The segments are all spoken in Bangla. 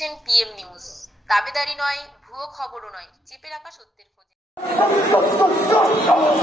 দেখছেন পিএম নিউজ দাবিদারি নয় ভুয়ো খবরও নয় চেপে রাখা সত্যের খোঁজে আমাদের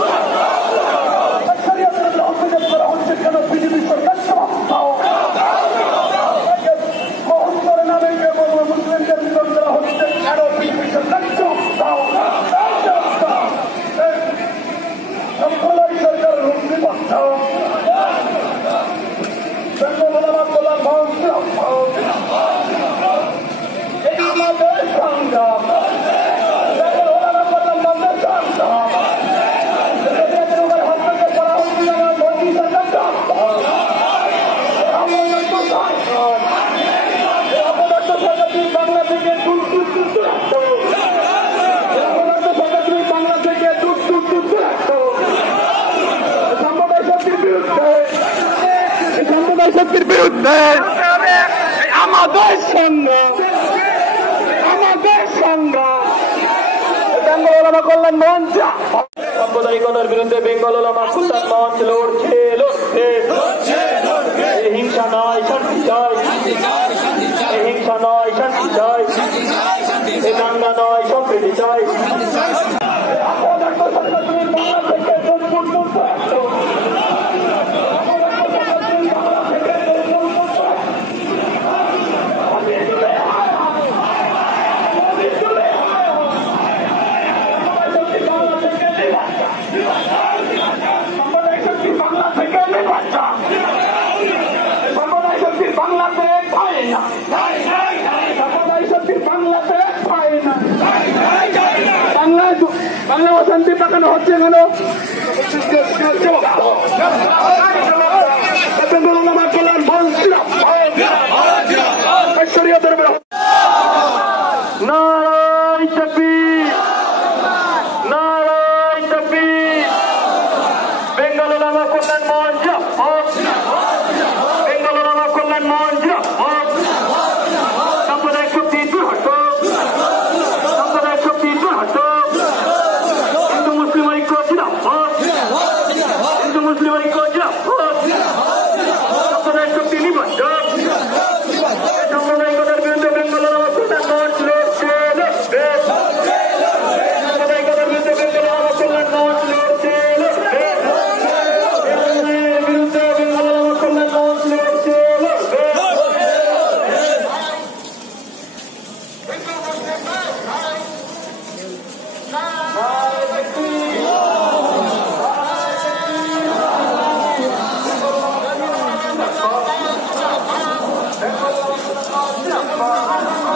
বিরুদ্ধে আমাদের সংগ্রাম আমাদের সংগ্রাম বেঙ্গল কল্যাণ মঞ্চ সাম্প্রদায়িকতার বিরুদ্ধে বেঙ্গল ওলামা কল্যাণ মঞ্চ লড়ছে লড়ছে হিংসা নয়, শান্তি চাই। হিংসা নয়, শান্তি চাই। দাঙ্গা নয় বাংলা অশান্তি পাকানো হচ্ছে কেন muslim Ikhwan, Jilaf! Jilaf! Jilaf! Jilaf! Jilaf! Oh.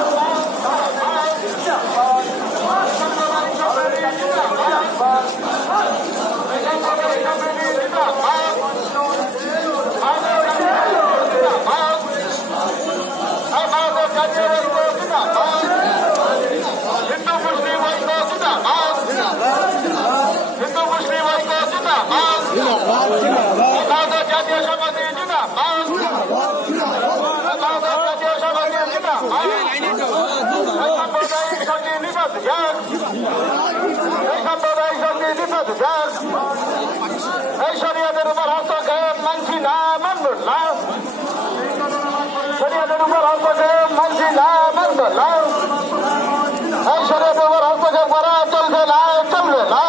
এই শরীয়তের উপর হস্তক্ষেপ মানছি না মানব না শরীয়তের উপর হস্তক্ষেপ মানছি না মানব না এই শরীয়তের উপর হস্তক্ষেপ করা চলবে না চলবে না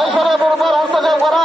এই শরীয়তের উপর হস্তক্ষেপ করা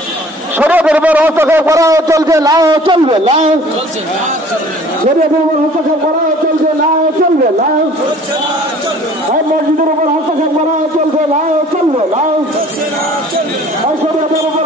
শরীয়তের উপর হস্তক্ষেপ করা চলছে না চলবে না শরীয়তের উপর হস্তক্ষেপ করা চলছে না চলবে না এই মসজিদের উপর হস্তক্ষেপ করা চলছে না চলবে না এই শরীয়তের উপর